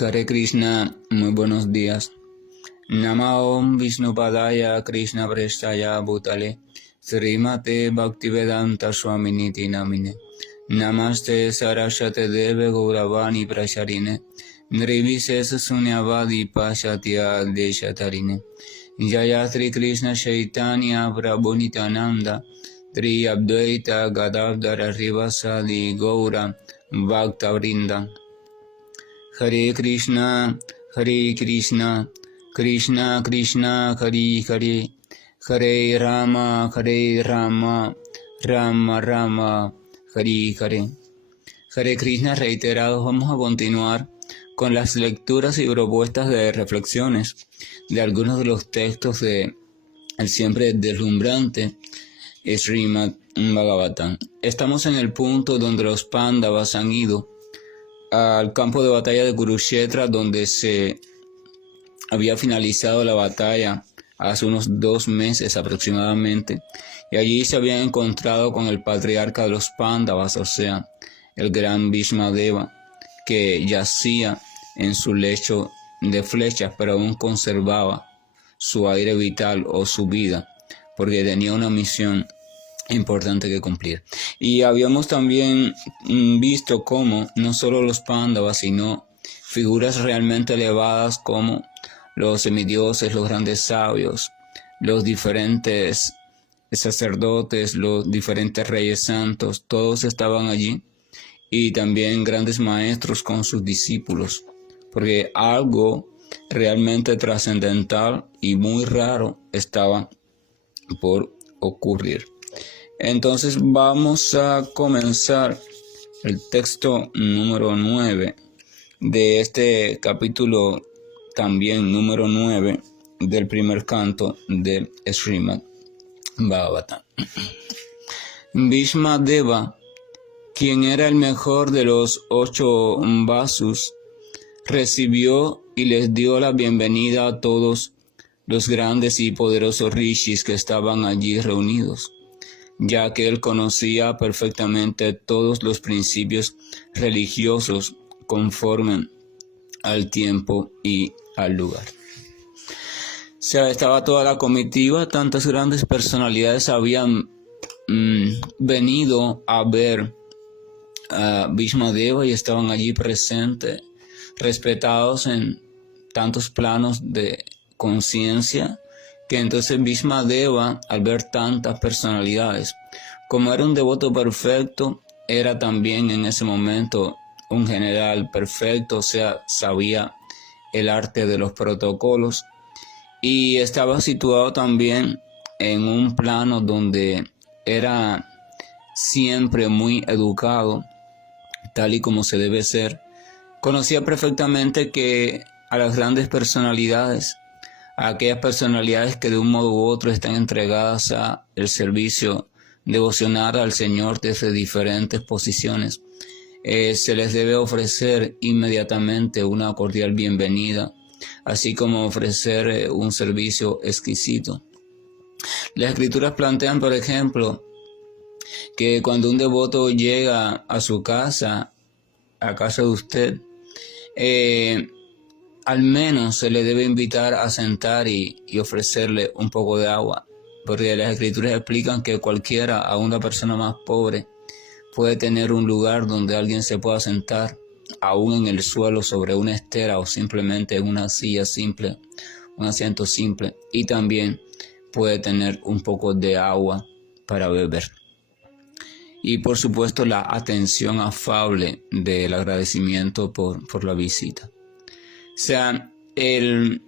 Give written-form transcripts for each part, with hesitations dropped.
Hare Krishna, muy buenos días. Nama Om Vishnupadaya Krishna Prestaya Bhutale Srimate Bhaktivedanta Swaminiti Namine Namaste Saraswate Deve Gauravani Prasharine Nirvises Sunyavadi Pashatya Deshatarine Jaya Sri Krishna Chaitanya Prabhu Nityananda Tri Advaita Gadadhara Rivasadi Gaura Bhaktavrinda. Hare Krishna, Krishna Krishna, Hare Hare, Hare Rama, Rama Rama, Hare Hare. Hare Krishna reiterados, vamos a continuar con las lecturas y propuestas de reflexiones de algunos de los textos de el siempre deslumbrante Srimad Bhagavatam. Estamos en el punto donde los Pándavas han ido al campo de batalla de Kurukshetra, donde se había finalizado la batalla hace unos 2 meses aproximadamente, y allí se habían encontrado con el patriarca de los Pándavas, o sea, el gran Bhishmadeva, que yacía en su lecho de flechas, pero aún conservaba su aire vital o su vida, porque tenía una misión importante que cumplir. Y habíamos también visto cómo no solo los Pándavas, sino figuras realmente elevadas como los semidioses, los grandes sabios, los diferentes sacerdotes, los diferentes reyes santos, todos estaban allí, y también grandes maestros con sus discípulos, porque algo realmente trascendental y muy raro estaba por ocurrir. Entonces vamos a comenzar el texto número 9 de este capítulo, también número 9 del primer canto de Srimad Bhagavatam. Bhishmadeva, quien era el mejor de los 8 vasus, recibió y les dio la bienvenida a todos los grandes y poderosos rishis que estaban allí reunidos, ya que él conocía perfectamente todos los principios religiosos conforme al tiempo y al lugar. O sea, estaba toda la comitiva, tantas grandes personalidades habían venido a ver a Bhishmadeva y estaban allí presentes, respetados en tantos planos de conciencia, que entonces Bhishmadeva, al ver tantas personalidades, como era un devoto perfecto, era también en ese momento un general perfecto, o sea, sabía el arte de los protocolos, y estaba situado también en un plano donde era siempre muy educado, tal y como se debe ser. Conocía perfectamente que a las grandes personalidades, a aquellas personalidades que de un modo u otro están entregadas a el servicio devocional al Señor desde diferentes posiciones, se les debe ofrecer inmediatamente una cordial bienvenida, así como ofrecer un servicio exquisito. Las Escrituras plantean, por ejemplo, que cuando un devoto llega a su casa, a casa de usted, al menos se le debe invitar a sentar y ofrecerle un poco de agua, porque las Escrituras explican que cualquiera, aun una persona más pobre, puede tener un lugar donde alguien se pueda sentar, aún en el suelo, sobre una estera o simplemente en una silla simple, un asiento simple, y también puede tener un poco de agua para beber. Y por supuesto la atención afable del agradecimiento por la visita. O sea, el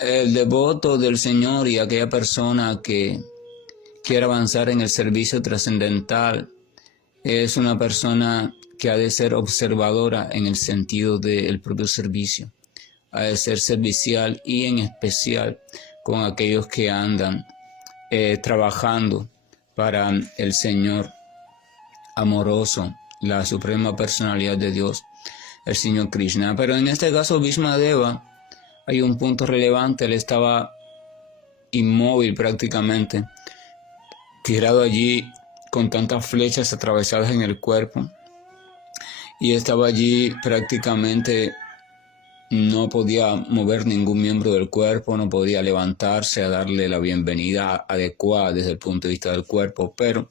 devoto del Señor y aquella persona que quiere avanzar en el servicio trascendental es una persona que ha de ser observadora en el sentido del propio servicio, ha de ser servicial y en especial con aquellos que andan trabajando para el Señor amoroso, la suprema personalidad de Dios, el Señor Krishna. Pero en este caso Bhishmadeva, hay un punto relevante, él estaba inmóvil prácticamente, tirado allí con tantas flechas atravesadas en el cuerpo, y estaba allí prácticamente no podía mover ningún miembro del cuerpo, no podía levantarse a darle la bienvenida adecuada desde el punto de vista del cuerpo, pero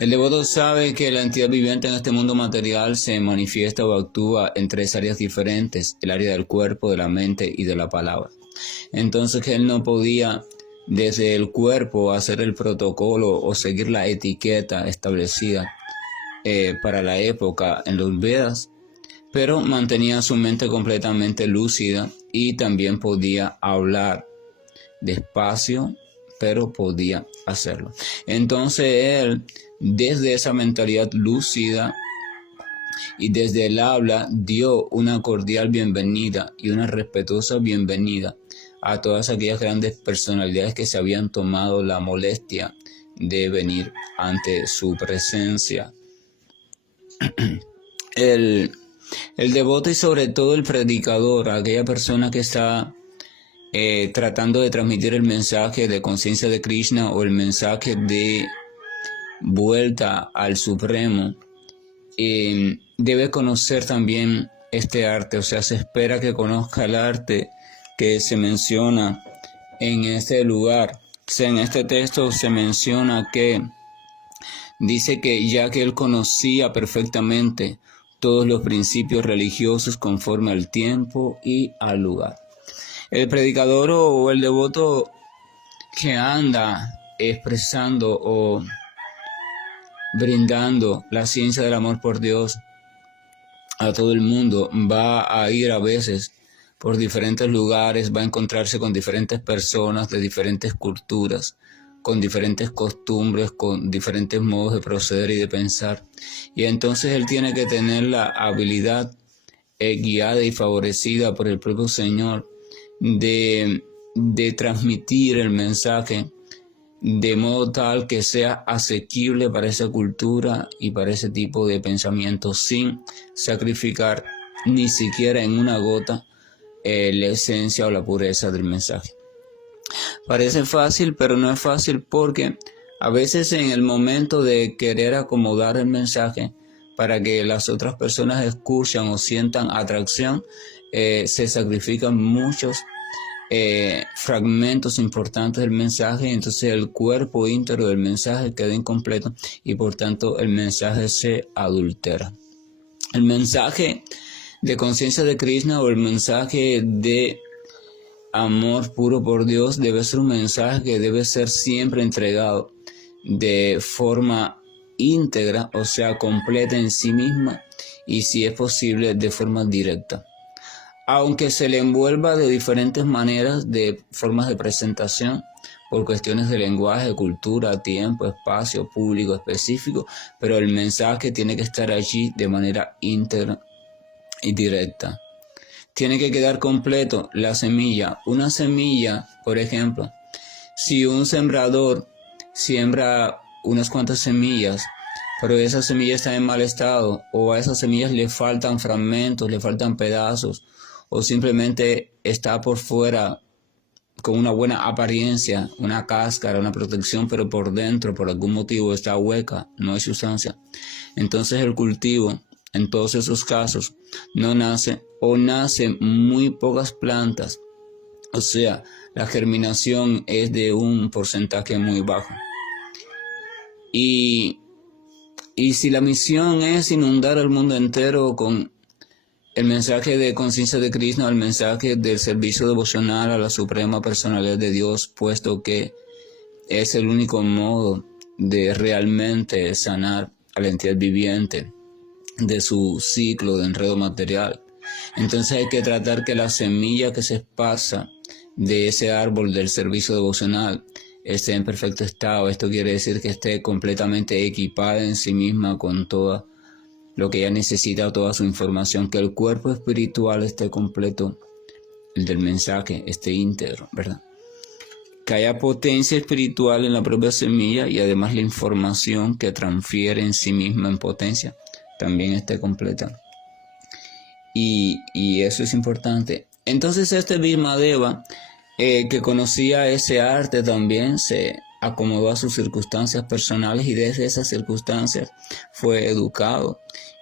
el devoto sabe que la entidad viviente en este mundo material se manifiesta o actúa en 3 áreas diferentes, el área del cuerpo, de la mente y de la palabra. Entonces él no podía desde el cuerpo hacer el protocolo o seguir la etiqueta establecida para la época en los Vedas, pero mantenía su mente completamente lúcida y también podía hablar despacio, pero podía hacerlo. Entonces él, desde esa mentalidad lúcida y desde el habla, dio una cordial bienvenida y una respetuosa bienvenida a todas aquellas grandes personalidades que se habían tomado la molestia de venir ante su presencia. El devoto y sobre todo el predicador, aquella persona que está tratando de transmitir el mensaje de conciencia de Krishna o el mensaje de vuelta al Supremo, debe conocer también este arte, o sea, se espera que conozca el arte que se menciona en este lugar. O sea, en este texto se menciona que dice que ya que él conocía perfectamente todos los principios religiosos conforme al tiempo y al lugar. El predicador o el devoto que anda expresando o brindando la ciencia del amor por Dios a todo el mundo va a ir a veces por diferentes lugares, va a encontrarse con diferentes personas de diferentes culturas, con diferentes costumbres, con diferentes modos de proceder y de pensar. Y entonces él tiene que tener la habilidad guiada y favorecida por el propio Señor de transmitir el mensaje de modo tal que sea asequible para esa cultura y para ese tipo de pensamiento, sin sacrificar ni siquiera en una gota la esencia o la pureza del mensaje. Parece fácil, pero no es fácil, porque a veces en el momento de querer acomodar el mensaje para que las otras personas escuchen o sientan atracción, se sacrifican muchos fragmentos importantes del mensaje, entonces el cuerpo íntegro del mensaje queda incompleto y por tanto el mensaje se adultera. El mensaje de conciencia de Krishna o el mensaje de amor puro por Dios debe ser un mensaje que debe ser siempre entregado de forma íntegra, o sea, completa en sí misma, y si es posible de forma directa. Aunque se le envuelva de diferentes maneras, de formas de presentación, por cuestiones de lenguaje, cultura, tiempo, espacio, público específico, pero el mensaje tiene que estar allí de manera íntegra y directa. Tiene que quedar completo la semilla. Una semilla, por ejemplo, si un sembrador siembra unas cuantas semillas, pero esa semilla está en mal estado, o a esas semillas le faltan fragmentos, le faltan pedazos, o simplemente está por fuera con una buena apariencia, una cáscara, una protección, pero por dentro, por algún motivo, está hueca, no hay sustancia. Entonces el cultivo, en todos esos casos, no nace o nacen muy pocas plantas. O sea, la germinación es de un porcentaje muy bajo. Y si la misión es inundar el mundo entero con el mensaje de conciencia de Krishna, el mensaje del servicio devocional a la suprema personalidad de Dios, puesto que es el único modo de realmente sanar a la entidad viviente de su ciclo de enredo material. Entonces hay que tratar que la semilla que se esparza de ese árbol del servicio devocional esté en perfecto estado. Esto quiere decir que esté completamente equipada en sí misma con todo lo que ella necesita, toda su información, que el cuerpo espiritual esté completo, el del mensaje esté íntegro, ¿verdad? Que haya potencia espiritual en la propia semilla y además la información que transfiere en sí misma en potencia también esté completa. Y eso es importante. Entonces este Bhimadeva, que conocía ese arte también, se acomodó a sus circunstancias personales y desde esas circunstancias fue educado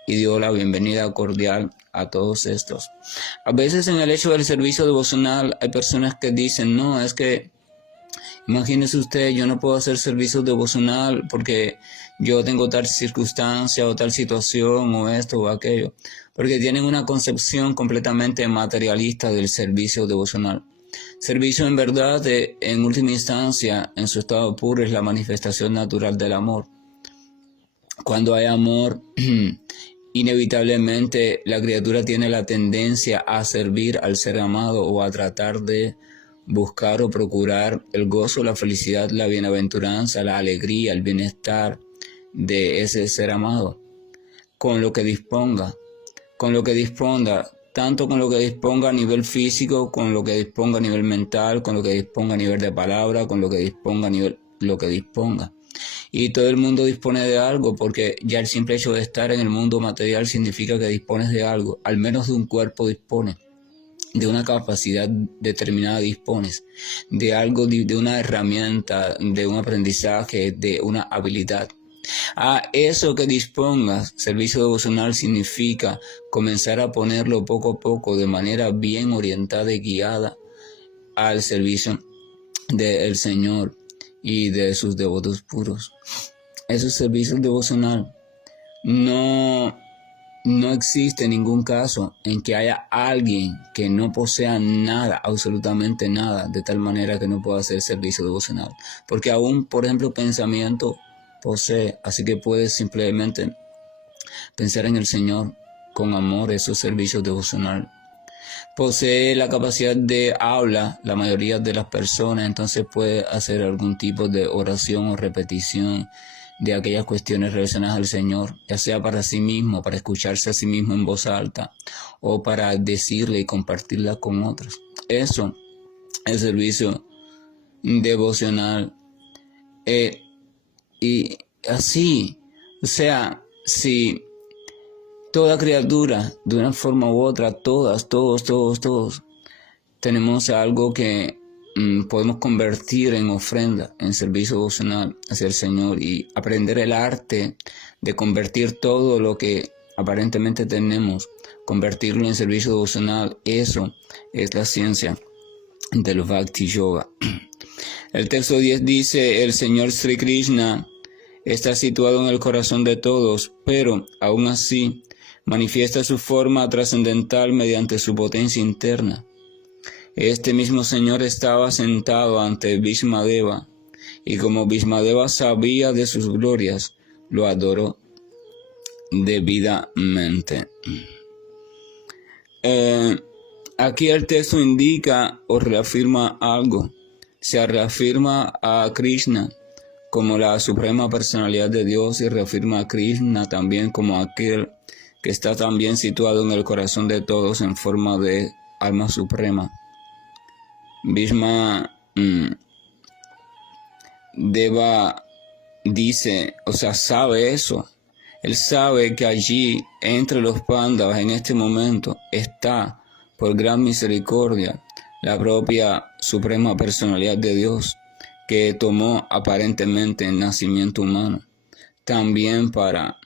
y dio la bienvenida cordial a todos estos. A veces en el hecho del servicio devocional hay personas que dicen, no, es que imagínese usted, yo no puedo hacer servicio devocional porque yo tengo tal circunstancia o tal situación o esto o aquello, porque tienen una concepción completamente materialista del servicio devocional. Servicio en verdad, en última instancia, en su estado puro, es la manifestación natural del amor. Cuando hay amor, inevitablemente la criatura tiene la tendencia a servir al ser amado o a tratar de buscar o procurar el gozo, la felicidad, la bienaventuranza, la alegría, el bienestar de ese ser amado, con lo que disponga, tanto con lo que disponga a nivel físico, con lo que disponga a nivel mental, con lo que disponga a nivel de palabra, con lo que disponga a nivel lo que disponga. Y todo el mundo dispone de algo, porque ya el simple hecho de estar en el mundo material significa que dispones de algo, al menos de un cuerpo dispones. De una capacidad determinada dispones, de algo, de una herramienta, de un aprendizaje, de una habilidad. A eso que dispongas, servicio devocional significa comenzar a ponerlo poco a poco de manera bien orientada y guiada al servicio del Señor y de sus devotos puros. Ese servicio devocional no existe ningún caso en que haya alguien que no posea nada, absolutamente nada, de tal manera que no pueda hacer servicio devocional. Porque aún, por ejemplo, pensamiento posee, así que puedes simplemente pensar en el Señor con amor, eso es servicio devocional. Posee la capacidad de habla, la mayoría de las personas, entonces puede hacer algún tipo de oración o repetición de aquellas cuestiones relacionadas al Señor, ya sea para sí mismo, para escucharse a sí mismo en voz alta, o para decirle y compartirla con otros. Eso es servicio devocional. Y así, o sea, si toda criatura, de una forma u otra, todos, tenemos algo que podemos convertir en ofrenda, en servicio devocional hacia el Señor, y aprender el arte de convertir todo lo que aparentemente tenemos, convertirlo en servicio devocional. Eso es la ciencia del Bhakti Yoga. El texto 10 dice, el Señor Sri Krishna está situado en el corazón de todos, pero aún así manifiesta su forma trascendental mediante su potencia interna. Este mismo Señor estaba sentado ante Bhismadeva, y como Bhismadeva sabía de sus glorias, lo adoró debidamente. Aquí el texto indica o reafirma algo. Se reafirma a Krishna como la suprema personalidad de Dios y reafirma a Krishna también como aquel que está también situado en el corazón de todos en forma de alma suprema. Bhismadeva dice, o sea, sabe eso. Él sabe que allí, entre los Pándavas, en este momento, está, por gran misericordia, la propia suprema personalidad de Dios, que tomó aparentemente el nacimiento humano, también para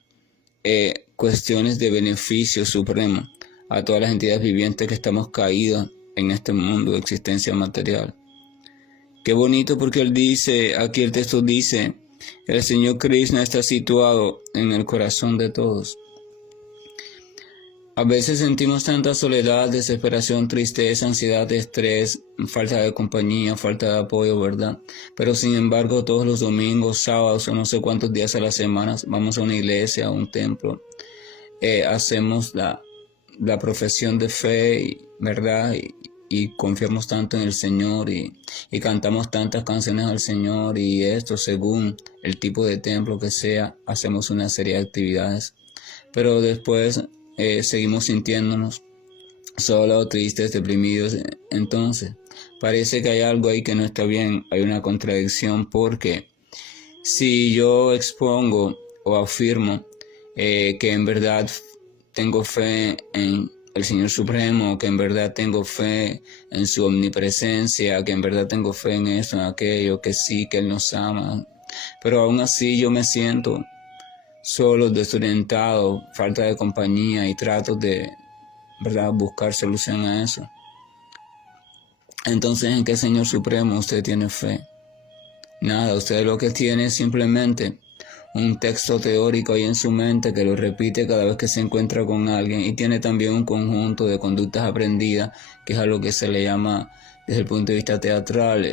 cuestiones de beneficio supremo a todas las entidades vivientes que estamos caídas en este mundo de existencia material. Qué bonito, porque él dice, aquí el texto dice, el Señor Krishna está situado en el corazón de todos. A veces sentimos tanta soledad, desesperación, tristeza, ansiedad, estrés, falta de compañía, falta de apoyo, ¿verdad? Pero sin embargo, todos los domingos, sábados o no sé cuántos días a la semana vamos a una iglesia, a un templo, hacemos la profesión de fe, ¿verdad? Y confiamos tanto en el Señor y cantamos tantas canciones al Señor, y esto según el tipo de templo que sea, hacemos una serie de actividades. Pero después seguimos sintiéndonos solos, tristes, deprimidos. Entonces, parece que hay algo ahí que no está bien, hay una contradicción, porque si yo expongo o afirmo que en verdad tengo fe en el Señor Supremo, que en verdad tengo fe en su omnipresencia, que en verdad tengo fe en eso, en aquello, que sí, que Él nos ama, pero aún así yo me siento solos, desorientados, falta de compañía y tratos de, ¿verdad?, buscar solución a eso. Entonces, ¿en qué Señor Supremo usted tiene fe? Nada, usted lo que tiene es simplemente un texto teórico ahí en su mente que lo repite cada vez que se encuentra con alguien, y tiene también un conjunto de conductas aprendidas, que es a lo que se le llama desde el punto de vista teatral,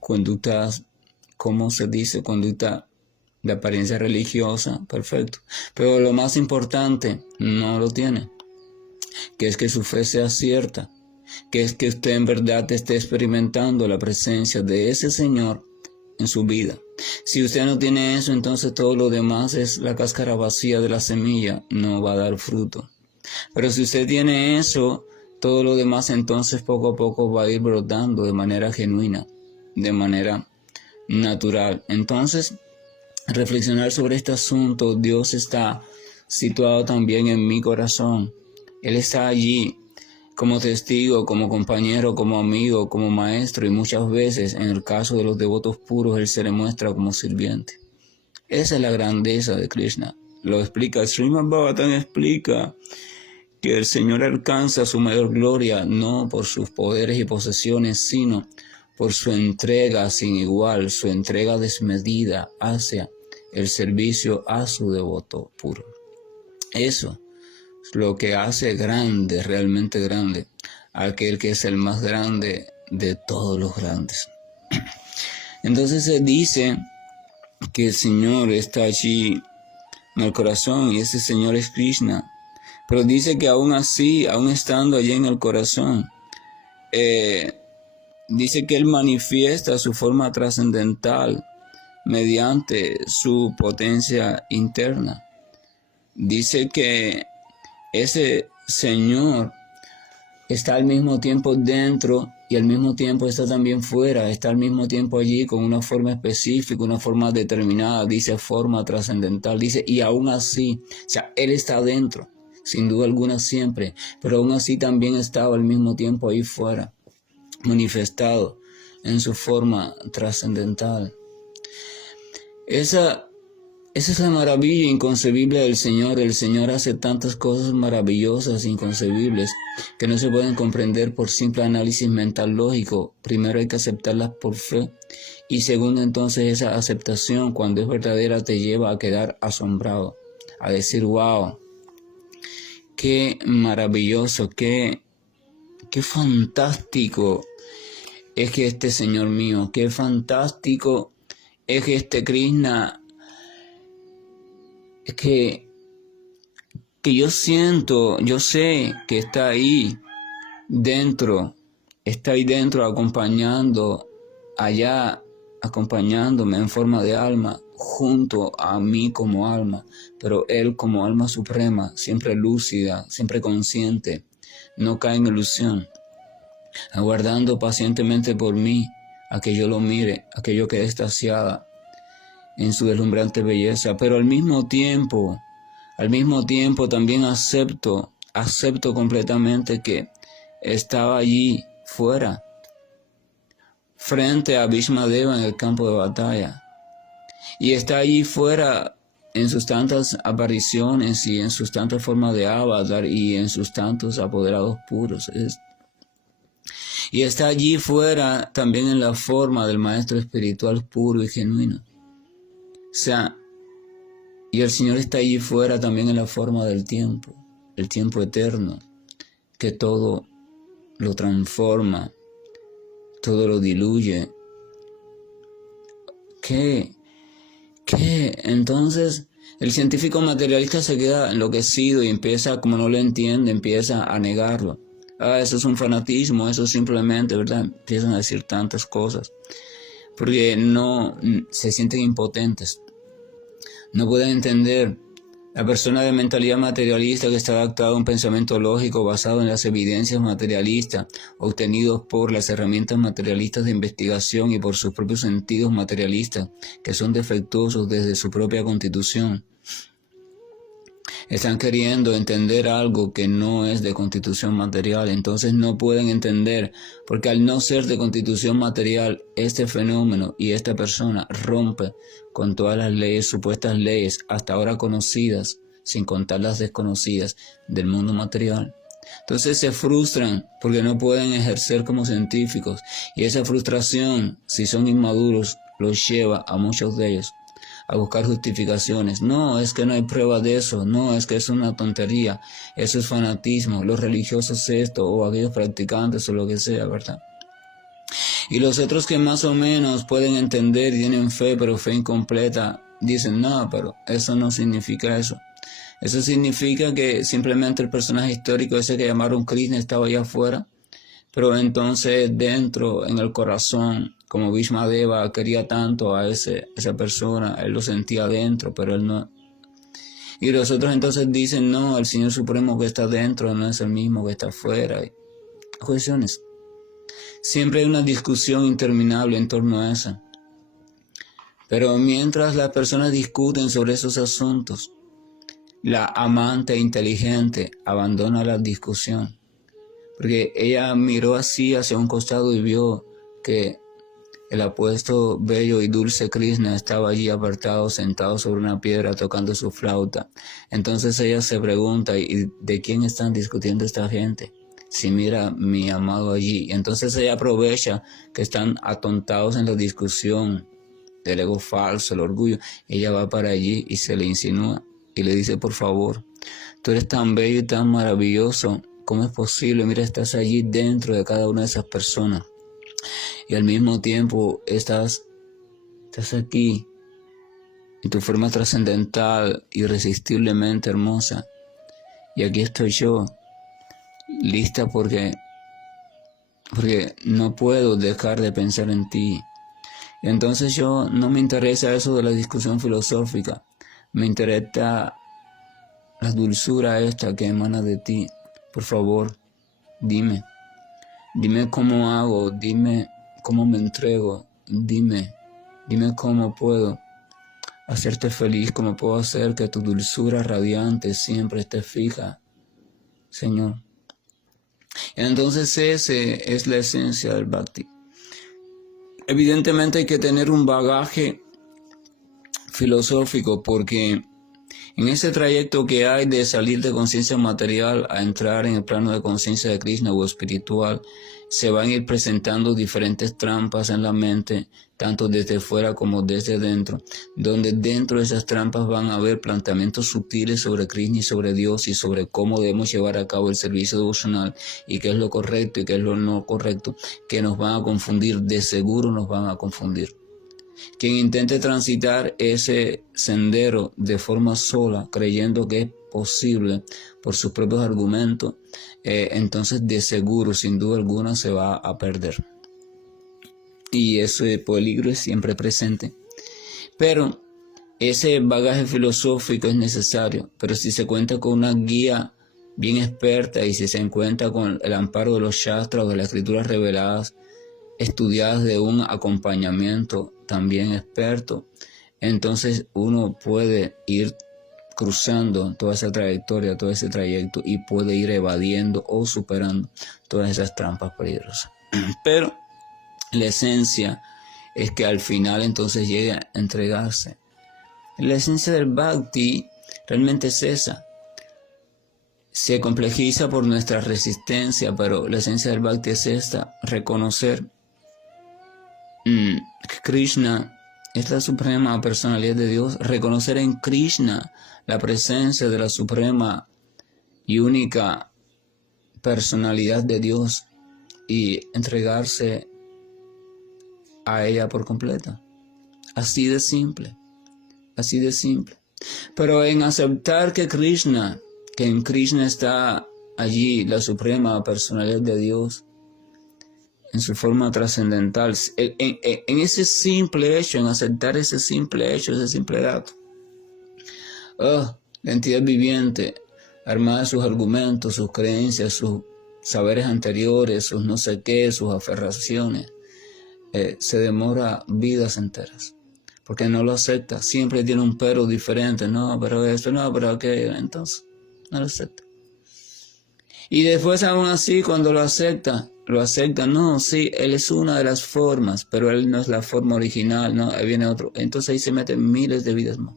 conductas, ¿cómo se dice? Conducta de apariencia religiosa, perfecto. Pero lo más importante no lo tiene, que es que su fe sea cierta, que es que usted en verdad esté experimentando la presencia de ese Señor en su vida. Si usted no tiene eso, entonces todo lo demás es la cáscara vacía de la semilla, no va a dar fruto. Pero si usted tiene eso, todo lo demás entonces poco a poco va a ir brotando de manera genuina, de manera natural. Entonces, reflexionar sobre este asunto, Dios está situado también en mi corazón. Él está allí como testigo, como compañero, como amigo, como maestro, y muchas veces, en el caso de los devotos puros, Él se le muestra como sirviente. Esa es la grandeza de Krishna. Lo explica, Srimad Bhagavatam explica que el Señor alcanza su mayor gloria no por sus poderes y posesiones, sino por su entrega sin igual, su entrega desmedida hacia el servicio a su devoto puro. Eso es lo que hace grande, realmente grande, a aquel que es el más grande de todos los grandes. Entonces se dice que el Señor está allí en el corazón, y ese Señor es Krishna. Pero dice que aún así, aún estando allí en el corazón, dice que Él manifiesta su forma trascendental mediante su potencia interna. Dice que ese Señor está al mismo tiempo dentro y al mismo tiempo está también fuera, está al mismo tiempo allí con una forma específica, una forma determinada, dice forma trascendental, dice, y aún así, o sea, Él está dentro, sin duda alguna siempre, pero aún así también estaba al mismo tiempo ahí fuera, manifestado en su forma trascendental. Esa es la maravilla inconcebible del Señor. El Señor hace tantas cosas maravillosas e inconcebibles que no se pueden comprender por simple análisis mental lógico. Primero hay que aceptarlas por fe, y segundo, entonces esa aceptación, cuando es verdadera, te lleva a quedar asombrado, a decir, wow, qué maravilloso, qué fantástico es que este Señor mío, qué fantástico es que este Krishna, es que yo siento, yo sé que está ahí dentro acompañando, allá acompañándome en forma de alma, junto a mí como alma, pero Él como alma suprema, siempre lúcida, siempre consciente, no cae en ilusión, aguardando pacientemente por mí, a que yo lo mire, a que yo quede extasiada en su deslumbrante belleza. Pero al mismo tiempo también acepto completamente que estaba allí fuera, frente a Bhishmadeva en el campo de batalla, y está allí fuera en sus tantas apariciones y en sus tantas formas de avatar y en sus tantos apoderados puros. Y está allí fuera también en la forma del maestro espiritual puro y genuino. O sea, y el Señor está allí fuera también en la forma del tiempo, el tiempo eterno, que todo lo transforma, todo lo diluye. ¿Qué? Entonces el científico materialista se queda enloquecido y empieza, como no lo entiende, empieza a negarlo. Eso es un fanatismo, eso simplemente, ¿verdad? Empiezan a decir tantas cosas, porque no se sienten impotentes. No pueden entender. La persona de mentalidad materialista que está adaptada a un pensamiento lógico basado en las evidencias materialistas obtenidos por las herramientas materialistas de investigación y por sus propios sentidos materialistas, que son defectuosos desde su propia constitución. están queriendo entender algo que no es de constitución material, entonces no pueden entender, porque al no ser de constitución material, este fenómeno y esta persona rompe con todas las leyes, supuestas leyes, hasta ahora conocidas, sin contar las desconocidas, del mundo material. Entonces se frustran porque no pueden ejercer como científicos, y esa frustración, si son inmaduros, los lleva a muchos de ellos a buscar justificaciones. No, es que no hay prueba de eso. No, es que es una tontería. Eso es fanatismo. Los religiosos esto, o aquellos practicantes, o lo que sea, ¿verdad? Y los otros que más o menos pueden entender y tienen fe, pero fe incompleta, dicen, no, pero eso no significa eso. Eso significa que simplemente el personaje histórico ese que llamaron Krishna estaba allá afuera, pero entonces dentro, en el corazón, como Bhishmadeva quería tanto a esa persona, él lo sentía dentro, pero él no. Y los otros entonces dicen, no, el Señor Supremo que está dentro no es el mismo que está afuera. Cuestiones. Siempre hay una discusión interminable en torno a eso. Pero mientras las personas discuten sobre esos asuntos, la amante inteligente abandona la discusión. Porque ella miró así hacia un costado y vio que el apuesto, bello y dulce Krishna estaba allí apartado, sentado sobre una piedra, tocando su flauta. Entonces ella se pregunta, ¿y de quién están discutiendo esta gente? Si mira mi amado allí. Entonces ella aprovecha que están atontados en la discusión del ego falso, el orgullo. Ella va para allí y se le insinúa y le dice, por favor, tú eres tan bello y tan maravilloso. ¿Cómo es posible? Mira, estás allí dentro de cada una de esas personas. Y al mismo tiempo estás aquí en tu forma trascendental, irresistiblemente hermosa. Y aquí estoy yo, lista porque no puedo dejar de pensar en ti. Entonces yo no me interesa eso de la discusión filosófica. Me interesa la dulzura esta que emana de ti. Por favor, dime cómo hago, dime cómo me entrego, dime cómo puedo hacerte feliz, cómo puedo hacer que tu dulzura radiante siempre esté fija, Señor. Entonces esa es la esencia del Bhakti. Evidentemente hay que tener un bagaje filosófico porque en ese trayecto que hay de salir de conciencia material a entrar en el plano de conciencia de Krishna o espiritual, se van a ir presentando diferentes trampas en la mente, tanto desde fuera como desde dentro, donde dentro de esas trampas van a haber planteamientos sutiles sobre Krishna y sobre Dios y sobre cómo debemos llevar a cabo el servicio devocional y qué es lo correcto y qué es lo no correcto, que nos van a confundir, de seguro nos van a confundir. Quien intente transitar ese sendero de forma sola, creyendo que es posible por sus propios argumentos, entonces de seguro, sin duda alguna, se va a perder. Y ese peligro es siempre presente. Pero ese bagaje filosófico es necesario, pero si se cuenta con una guía bien experta y si se encuentra con el amparo de los shastras o de las escrituras reveladas, estudiadas de un acompañamiento también experto, entonces uno puede ir cruzando toda esa trayectoria, todo ese trayecto y puede ir evadiendo o superando todas esas trampas peligrosas. Pero la esencia es que al final entonces llegue a entregarse. La esencia del Bhakti realmente es esa. Se complejiza por nuestra resistencia, pero la esencia del Bhakti es esta: reconocer que Krishna es la suprema personalidad de Dios, reconocer en Krishna la presencia de la suprema y única personalidad de Dios y entregarse a ella por completo. Así de simple, así de simple. Pero en aceptar que en Krishna está allí la suprema personalidad de Dios, en su forma trascendental, en ese simple hecho, en aceptar ese simple hecho, ese simple dato, la entidad viviente, armada de sus argumentos, sus creencias, sus saberes anteriores, sus no sé qué, sus aferraciones, se demora vidas enteras. porque no lo acepta. Siempre tiene un pero diferente. No, pero esto, no, pero aquello. Entonces, no lo acepta. Y después aún así, cuando lo acepta, no, sí, él es una de las formas, pero él no es la forma original, no, ahí viene otro. Entonces ahí se meten miles de vidas más.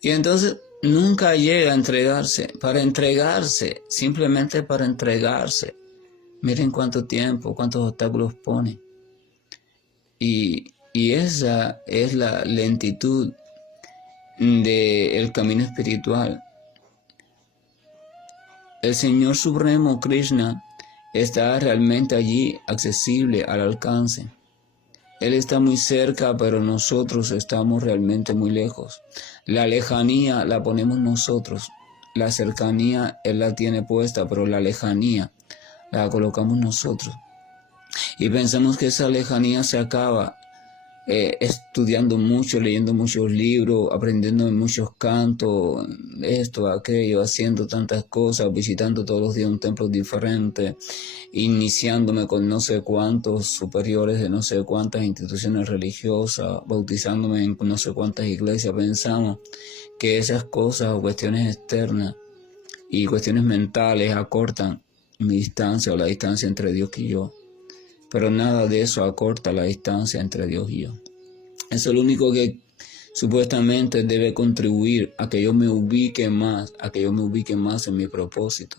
Y entonces nunca llega a entregarse, simplemente para entregarse. Miren cuánto tiempo, cuántos obstáculos pone. Y esa es la lentitud del camino espiritual. El Señor Supremo Krishna está realmente allí, accesible, al alcance. Él está muy cerca, pero nosotros estamos realmente muy lejos. La lejanía la ponemos nosotros. La cercanía Él la tiene puesta, pero la lejanía la colocamos nosotros. Y pensamos que esa lejanía se acaba estudiando mucho, leyendo muchos libros, aprendiendo muchos cantos, esto, aquello, haciendo tantas cosas, visitando todos los días un templo diferente, iniciándome con no sé cuántos superiores de no sé cuántas instituciones religiosas, bautizándome en no sé cuántas iglesias. Pensamos que esas cosas o cuestiones externas y cuestiones mentales acortan mi distancia o la distancia entre Dios y yo. Pero nada de eso acorta la distancia entre Dios y yo. Eso es lo único que supuestamente debe contribuir a que yo me ubique más, en mi propósito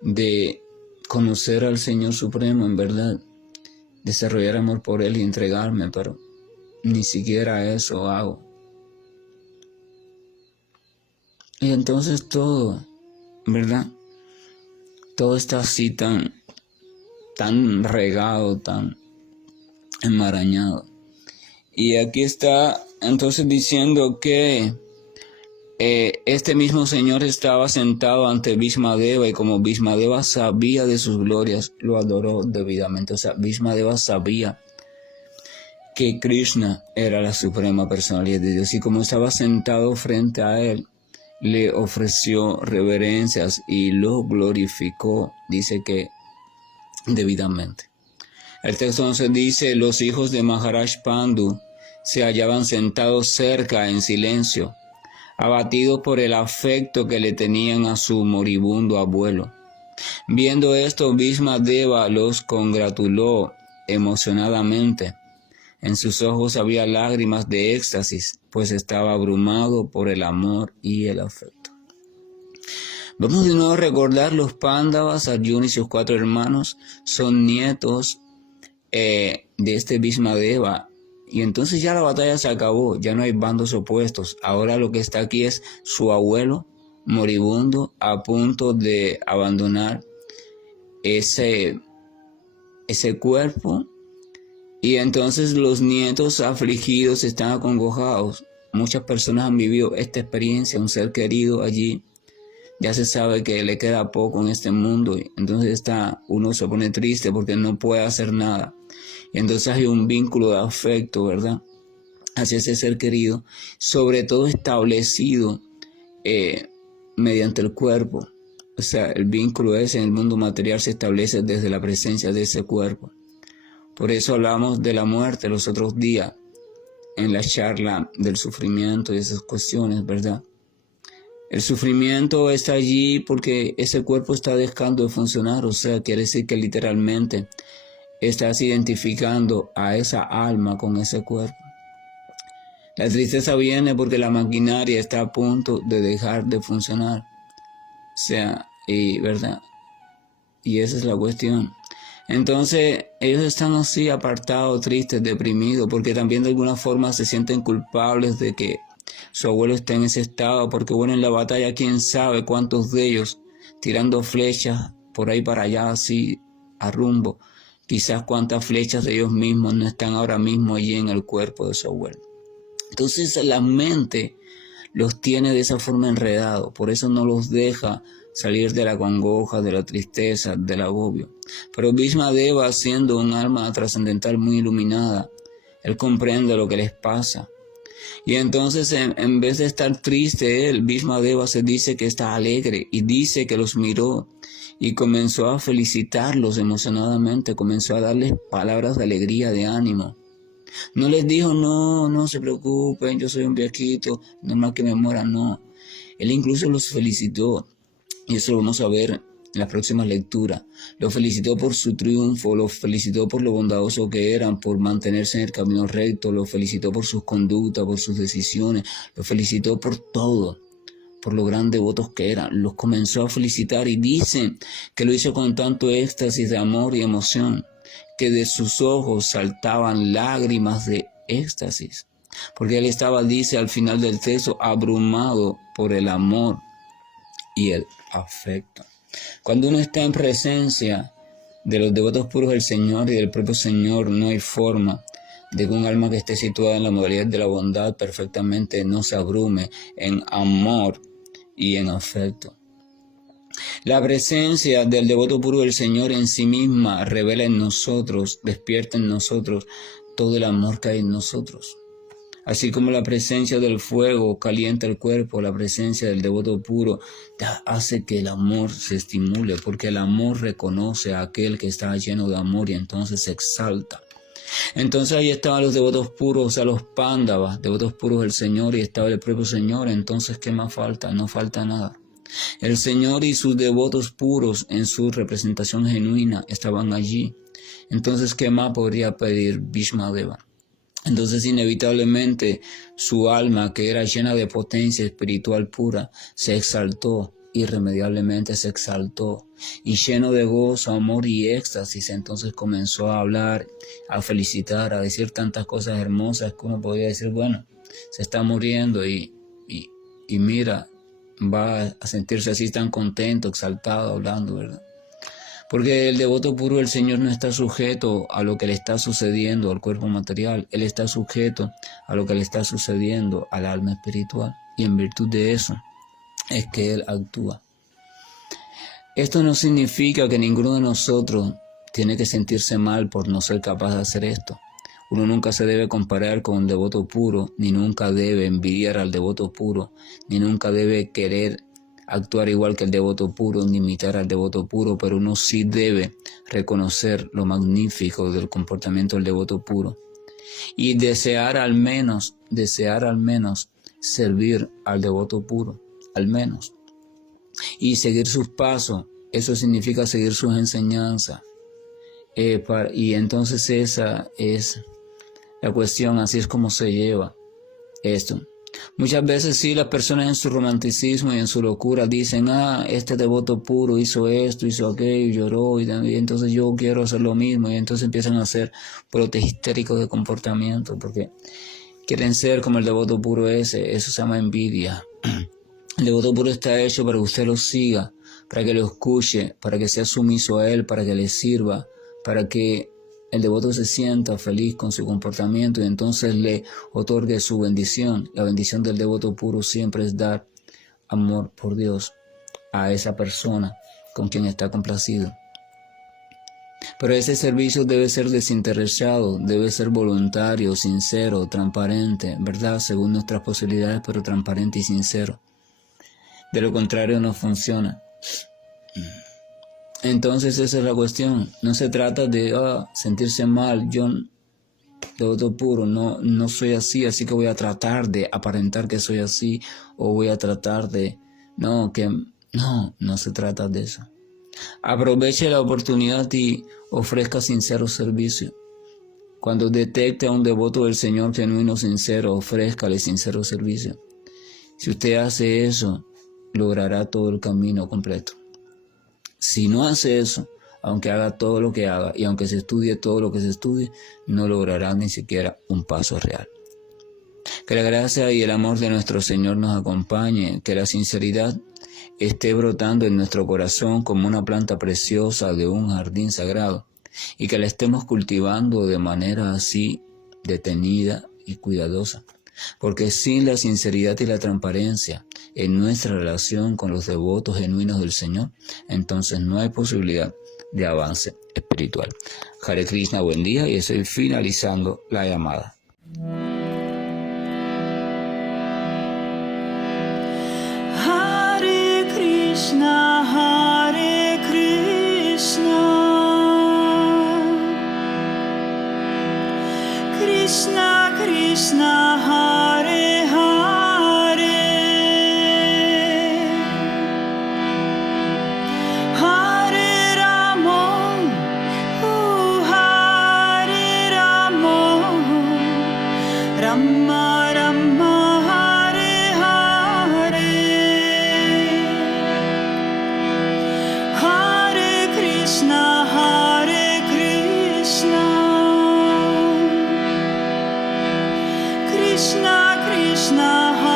de conocer al Señor Supremo en verdad, desarrollar amor por Él y entregarme, pero ni siquiera eso hago. Y entonces todo, ¿verdad? Todo está así tan regado, tan enmarañado. Y aquí está entonces diciendo que este mismo Señor estaba sentado ante Bhismadeva y como Bhismadeva sabía de sus glorias, lo adoró debidamente. O sea, Bhismadeva sabía que Krishna era la suprema personalidad de Dios y como estaba sentado frente a él, le ofreció reverencias y lo glorificó, dice que debidamente. El texto entonces dice, los hijos de Maharaj Pandu se hallaban sentados cerca en silencio, abatidos por el afecto que le tenían a su moribundo abuelo. Viendo esto, Bhismadeva los congratuló emocionadamente. En sus ojos había lágrimas de éxtasis, pues estaba abrumado por el amor y el afecto. Vamos de nuevo a recordar los Pándavas, Arjuna y sus 4 hermanos son nietos de este Bhismadeva. Y entonces ya la batalla se acabó, ya no hay bandos opuestos. Ahora lo que está aquí es su abuelo moribundo a punto de abandonar ese cuerpo. Y entonces los nietos afligidos están acongojados. Muchas personas han vivido esta experiencia, un ser querido allí. Ya se sabe que le queda poco en este mundo. Entonces uno se pone triste porque no puede hacer nada. Y entonces hay un vínculo de afecto, ¿verdad?, hacia ese ser querido, sobre todo establecido mediante el cuerpo. O sea, el vínculo ese en el mundo material se establece desde la presencia de ese cuerpo. Por eso hablamos de la muerte los otros días en la charla del sufrimiento y esas cuestiones, ¿verdad? El sufrimiento está allí porque ese cuerpo está dejando de funcionar, o sea, quiere decir que literalmente estás identificando a esa alma con ese cuerpo. La tristeza viene porque la maquinaria está a punto de dejar de funcionar. O sea, ¿verdad? Y esa es la cuestión. Entonces, ellos están así apartados, tristes, deprimidos, porque también de alguna forma se sienten culpables de que su abuelo está en ese estado, porque bueno, en la batalla, quién sabe cuántos de ellos tirando flechas por ahí para allá, así, a rumbo. Quizás cuántas flechas de ellos mismos no están ahora mismo allí en el cuerpo de su abuelo. Entonces la mente los tiene de esa forma enredados, por eso no los deja salir de la congoja, de la tristeza, del agobio. Pero Bhismadeva, siendo un alma trascendental muy iluminada, él comprende lo que les pasa. Y entonces en vez de estar triste, Bhismadeva se dice que está alegre y dice que los miró y comenzó a felicitarlos emocionadamente, comenzó a darles palabras de alegría, de ánimo. No les dijo, no se preocupen, yo soy un viejito, normal que me muera, no. Él incluso los felicitó, y eso lo vamos a ver en las próximas lecturas. Los felicitó por su triunfo, los felicitó por lo bondadoso que eran, por mantenerse en el camino recto, los felicitó por sus conductas, por sus decisiones, los felicitó por todo, por lo gran devotos que eran. Los comenzó a felicitar y dicen que lo hizo con tanto éxtasis de amor y emoción, que de sus ojos saltaban lágrimas de éxtasis, porque él estaba, dice al final del texto, abrumado por el amor y el afecto. Cuando uno está en presencia de los devotos puros del Señor y del propio Señor, no hay forma de que un alma que esté situada en la modalidad de la bondad perfectamente no se abrume en amor y en afecto. La presencia del devoto puro del Señor en sí misma revela en nosotros, despierta en nosotros todo el amor que hay en nosotros. Así como la presencia del fuego calienta el cuerpo, la presencia del devoto puro hace que el amor se estimule, porque el amor reconoce a aquel que está lleno de amor y entonces se exalta. Entonces ahí estaban los devotos puros, o sea, los pándavas, devotos puros del Señor, y estaba el propio Señor. Entonces, ¿qué más falta? No falta nada. El Señor y sus devotos puros en su representación genuina estaban allí. Entonces, ¿qué más podría pedir Bhishmadeva? Entonces, inevitablemente, su alma, que era llena de potencia espiritual pura, se exaltó, irremediablemente se exaltó, y lleno de gozo, amor y éxtasis, entonces comenzó a hablar, a felicitar, a decir tantas cosas hermosas que uno podía decir, bueno, se está muriendo y mira, va a sentirse así tan contento, exaltado, hablando, ¿verdad? Porque el devoto puro del Señor no está sujeto a lo que le está sucediendo al cuerpo material. Él está sujeto a lo que le está sucediendo al alma espiritual. Y en virtud de eso es que Él actúa. Esto no significa que ninguno de nosotros tiene que sentirse mal por no ser capaz de hacer esto. Uno nunca se debe comparar con un devoto puro, ni nunca debe envidiar al devoto puro, ni nunca debe querer actuar igual que el devoto puro, ni imitar al devoto puro, pero uno sí debe reconocer lo magnífico del comportamiento del devoto puro y desear al menos servir al devoto puro, al menos, y seguir sus pasos. Eso significa seguir sus enseñanzas, y entonces esa es la cuestión, así es como se lleva esto. Muchas veces sí, las personas en su romanticismo y en su locura dicen, este devoto puro hizo esto, hizo aquello, lloró, y entonces yo quiero hacer lo mismo, y entonces empiezan a hacer brotes histéricos de comportamiento, porque quieren ser como el devoto puro ese. Eso se llama envidia. El devoto puro está hecho para que usted lo siga, para que lo escuche, para que sea sumiso a él, para que le sirva, para que el devoto se sienta feliz con su comportamiento y entonces le otorgue su bendición. La bendición del devoto puro siempre es dar amor por Dios a esa persona con quien está complacido. Pero ese servicio debe ser desinteresado, debe ser voluntario, sincero, transparente, ¿verdad? Según nuestras posibilidades, pero transparente y sincero. De lo contrario no funciona. Entonces esa es la cuestión. No se trata de sentirse mal. Yo, devoto puro, no soy así que voy a tratar de aparentar que soy así, o voy a tratar de... No se trata de eso. Aproveche la oportunidad y ofrezca sincero servicio. Cuando detecte a un devoto del Señor genuino, sincero, ofrézcale sincero servicio. Si usted hace eso, logrará todo el camino completo. Si no hace eso, aunque haga todo lo que haga y aunque se estudie todo lo que se estudie, no logrará ni siquiera un paso real. Que la gracia y el amor de nuestro Señor nos acompañe, que la sinceridad esté brotando en nuestro corazón como una planta preciosa de un jardín sagrado, y que la estemos cultivando de manera así detenida y cuidadosa. Porque sin la sinceridad y la transparencia en nuestra relación con los devotos genuinos del Señor, entonces no hay posibilidad de avance espiritual. Hare Krishna, buen día, y estoy finalizando la llamada. Hare Krishna, Hare Krishna, Krishna Krishna, Hare Hare, Hare Rama, Hare Rama, Rama Rama, Hare Hare, Hare Krishna, Hare Krishna, Krishna Krishna, Hare